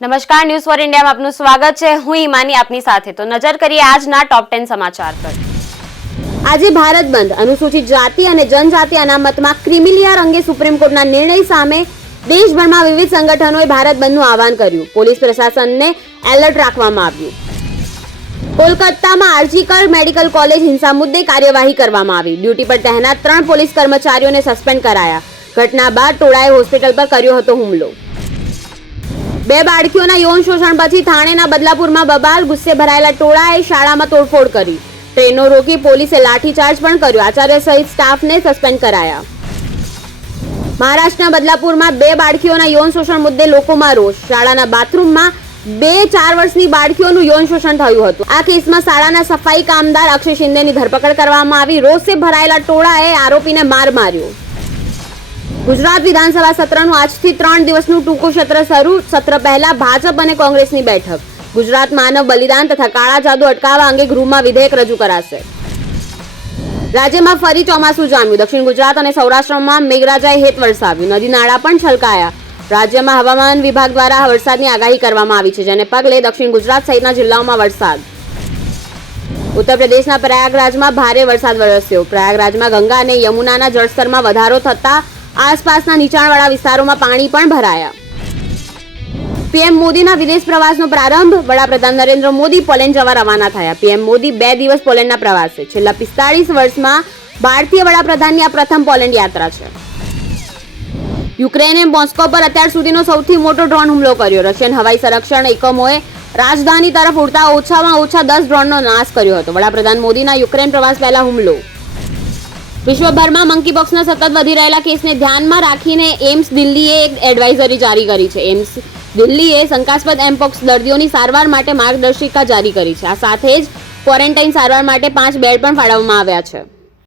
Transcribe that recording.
નમસ્કાર, news for ઇન્ડિયામાં આપનું સ્વાગત છે। હું ઈમાની આપની સાથે। તો નજર કરીએ આજના ટોપ 10 સમાચાર પર। આજે ભારત બંધ, અનુસૂચિત જાતિ અને જનજાતિ અનામતમાં ક્રિમિલિયર અંગે સુપ્રીમ કોર્ટના નિર્ણય સામે દેશભરમાં વિવિધ સંગઠનોએ ભારત બંધનું આહવાન કર્યું। પોલીસ પ્રશાસનને એલર્ટ રાખવામાં આવ્યું। કોલકાતામાં આરજીકર મેડિકલ કોલેજ હિંસા મુદ્દે કાર્યવાહી કરવામાં આવી। ડ્યુટી પર તહેનાત 3 પોલીસ કર્મચારીઓને સસ્પેન્ડ કરાયા। ઘટના બાદ ટોળાએ હોસ્પિટલ પર કર્યો હતો હુમલો। 2 બાળકીઓના યૌન શોષણ પછી થાણેના બદલાપુરમાં બબાલ, ગુસ્સે ભરાયેલા ટોળાએ શાળામાં તોડફોડ કરી। ટ્રેનો રોકી પોલીસે લાઠીચાર્જ પણ કર્યો। આચાર્ય સહિત સ્ટાફને સસ્પેન્ડ કરાયા। મહારાષ્ટ્રના બદલાપુરમાં 2 બાળકીઓના યૌન શોષણ મુદ્દે લોકોમાં રોષ। શાળાના બાથરૂમમાં 2-4 વર્ષની બાળકીઓનું યૌન શોષણ થયું હતું। આ કેસમાં શાળાના સફાઈ કામદાર અક્ષય શિંદેની ધરપકડ કરવામાં આવી। રોષે ભરાયેલા ટોળાએ આરોપીને માર માર્યો। ગુજરાત વિધાનસભા સત્રનું આજથી 3 દિવસનું ટૂંકું સત્ર શરૂ। સત્ર પહેલા ભાજપ અને કોંગ્રેસની બેઠક। ગુજરાત માનવ બલિદાન તથા કાળા જાદુ અટકાવવા અંગે ગૃહમાં વિધેયક રજૂ કરાશે। રાજ્યમાં ફરી ચોમાસું જામ્યું। દક્ષિણ ગુજરાત અને સૌરાષ્ટ્રમાં મેઘરાજાએ હેત વરસાવ્યું। નદી નાળા પણ છલકાયા। રાજ્યમાં હવામાન વિભાગ દ્વારા વરસાદની આગાહી કરવામાં આવી છે, જેને પગલે દક્ષિણ ગુજરાત સહિતના જિલ્લાઓમાં વરસાદ। ઉત્તર પ્રદેશના પ્રયાગરાજમાં ભારે વરસાદ વરસ્યો। પ્રયાગરાજમાં ગંગા અને યમુનાના જળસ્તરમાં વધારો થતા આસપાસના નીચાણવાળા વિસ્તારોમાં પાણી પણ ભરાયા। પીએમ મોદીના વિદેશ પ્રવાસનો પ્રારંભ। વડાપ્રધાન નરેન્દ્ર મોદી પોલેન્ડ જવા રવાના થયા। પીએમ મોદી 2 દિવસ પોલેન્ડના પ્રવાસે। છેલ્લા 45 વર્ષમાં ભારતીય વડાપ્રધાનની આ પ્રથમ પોલેન્ડ યાત્રા છે। યુક્રેને મોસ્કો પર અત્યાર સુધીનો સૌથી મોટો ડ્રોન હુમલો કર્યો। રશિયન હવાઈ સંરક્ષણ એકમોએ રાજધાની તરફ ઉડતા ઓછામાં ઓછા 10 ડ્રોનનો નાશ કર્યો હતો। વડાપ્રધાન મોદીના યુક્રેન પ્રવાસ પહેલા હુમલો। વિશ્વભરમાં મંકીપોક્સના સતત વધી રહેલા કેસને ધ્યાનમાં રાખીને એમ્સ દિલ્હીએ એક એડવાઇઝરી જારી કરી છે। એમ્સ દિલ્હીએ શંકાસ્પદ એમપોક્સ દર્દીઓની સારવાર માટે માર્ગદર્શિકા જારી કરી છે। આ સાથે જ ક્વોરન્ટાઇન સારવાર માટે 5 બેડ પણ ફાળવવામાં આવ્યા છે।